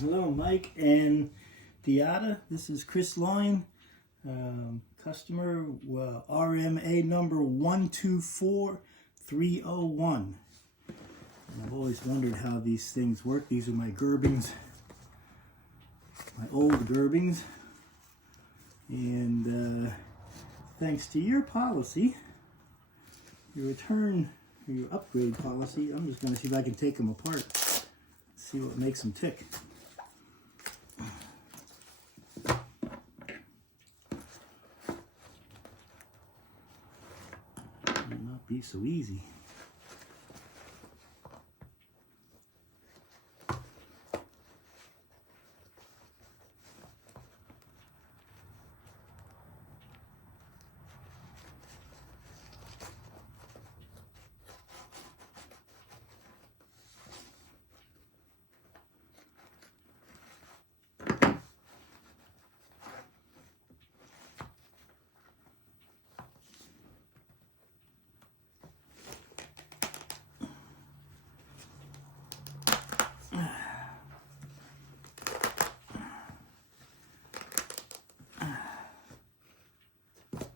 Hello, Mike and Diata. This is Chris Loyne, customer RMA number 124301. I've always wondered how these things work. These are my Gerbings, my old Gerbings. And thanks to your policy, your return, your upgrade policy, I'm just going to see if I can take them apart. See what makes them tick. Might not be so easy.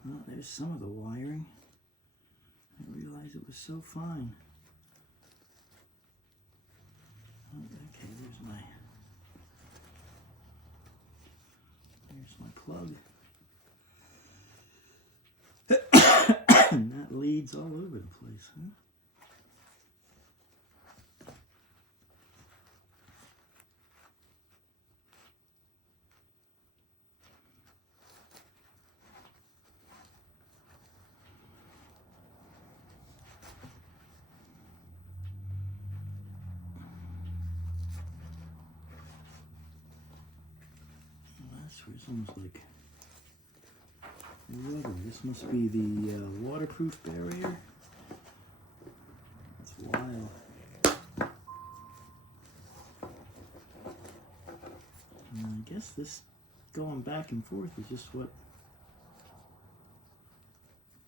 Well, there's some of the wiring. I didn't realize it was so fine. Okay, there's my plug. And that leads all over the place, huh? It's almost like rubber. This must be the waterproof barrier. That's wild. And I guess this going back and forth is just what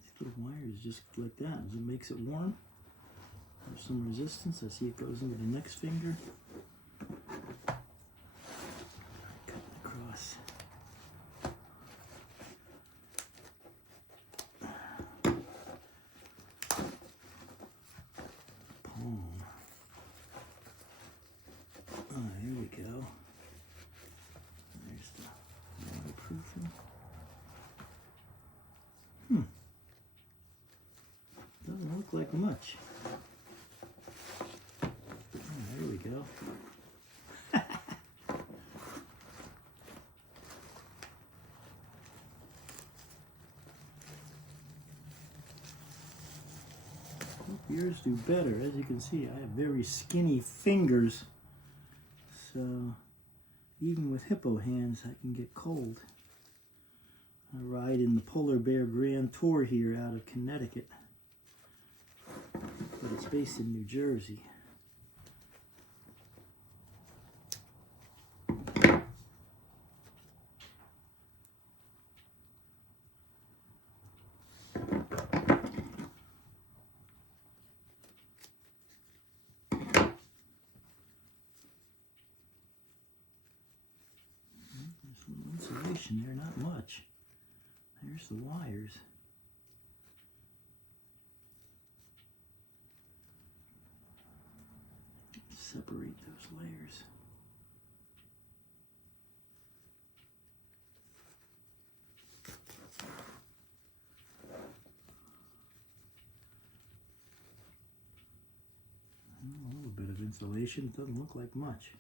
these little wires just like that. It makes it warm. There's some resistance. I see it goes into the next finger. Cut it across. Here we go. There's the waterproofing. Doesn't look like much. There we go. Hope yours do better. As you can see, I have very skinny fingers. So even with hippo hands, I can get cold. I ride in the Polar Bear Grand Tour here out of Connecticut, but it's based in New Jersey. There's some insulation there, not much. There's the wires. Separate those layers. A little bit of insulation. It doesn't look like much.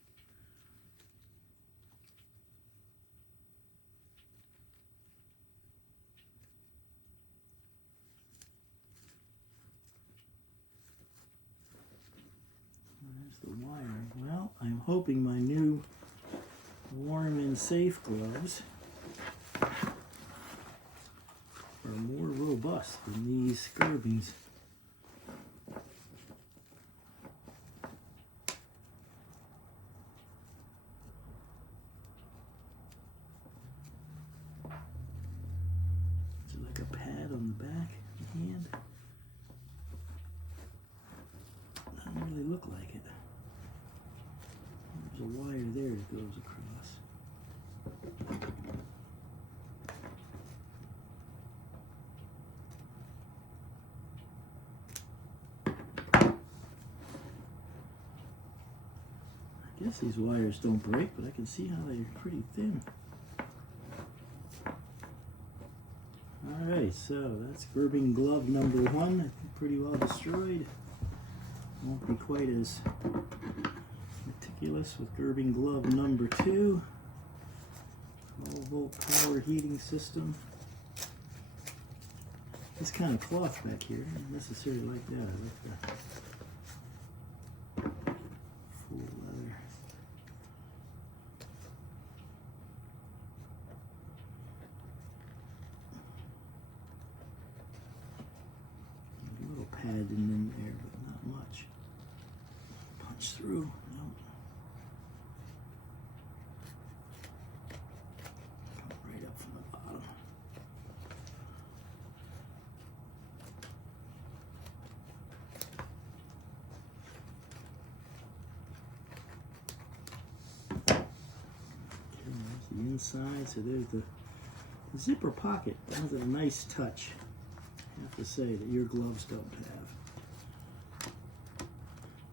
There's the wiring. Well, I'm hoping my new warm and safe gloves are more robust than these Gerbings. Is it like a pad on the back of the hand? Doesn't really look like it. There's a wire there that goes across. I guess these wires don't break, but I can see how they're pretty thin. Alright, so that's Gerbing glove number 1. I think pretty well destroyed. Won't be quite as meticulous with Gerbing glove number 2. 12-volt power heating system. This kind of cloth back here, I don't necessarily like that. I like the full leather. Little pads in there, but not much. Punch through. No. Come right up from the bottom. Okay, there's the inside. So there's the zipper pocket. That has a nice touch. I have to say that your gloves don't have.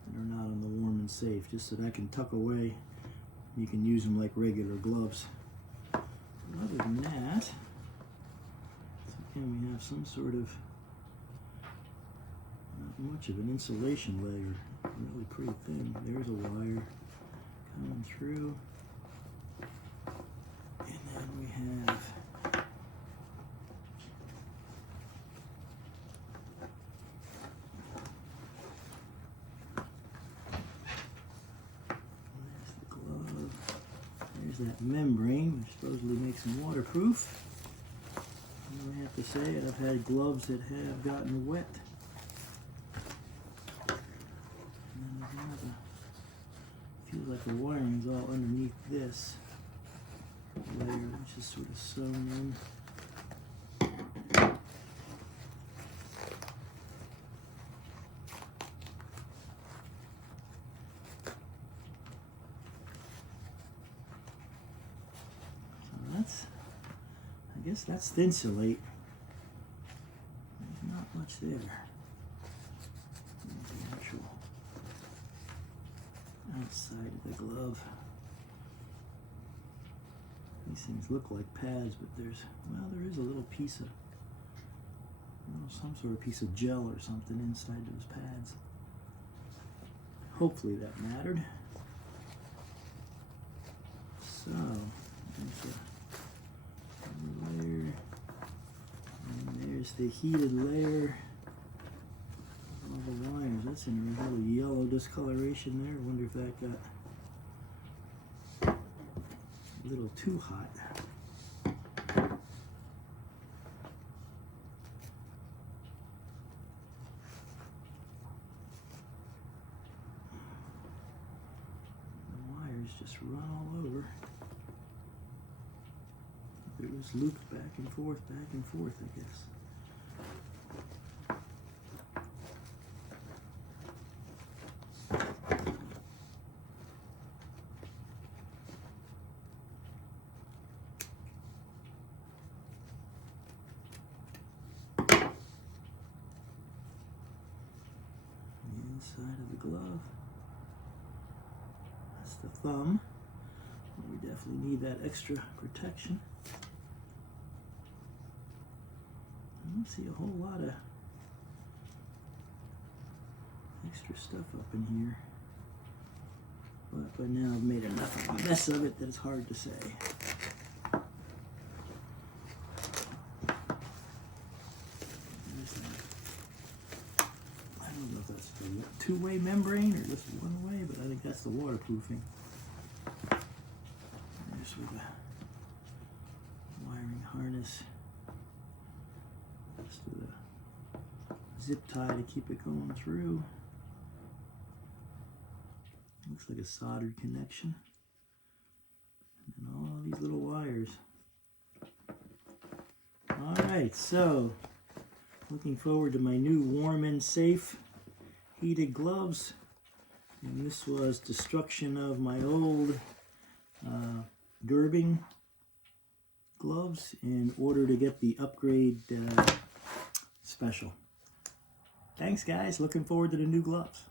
They're not on the warm and safe, just that I can tuck away. You can use them like regular gloves. But other than that, so again, we have some sort of, not much of an insulation layer, really pretty thin. There's a wire coming through. And then we have that membrane, which supposedly makes them waterproof. And I have to say, I've had gloves that have gotten wet. And then feels like the wiring is all underneath this layer, which is sort of sewn in. I guess that's Thinsulate. There's not much there. There's the actual outside of the glove. These things look like pads, but there is a little piece of, some sort of piece of gel or something inside those pads. Hopefully that mattered. So, there's a layer, and there's the heated layer of all the wires. That's in a little yellow discoloration there. I wonder if that got a little too hot. The wires just run all over. It was looped back and forth, I guess. The inside of the glove. That's the thumb. We definitely need that extra protection. I don't see a whole lot of extra stuff up in here, but by now I've made enough of a mess of it that it's hard to say. I don't know if that's the two-way membrane or just one way, but I think that's the waterproofing. There's with a wiring harness. Just with a zip tie to keep it going through. Looks like a soldered connection. And all these little wires. Alright, so looking forward to my new warm and safe heated gloves. And this was destruction of my old Gerbing gloves in order to get the upgrade special. Thanks guys, looking forward to the new gloves.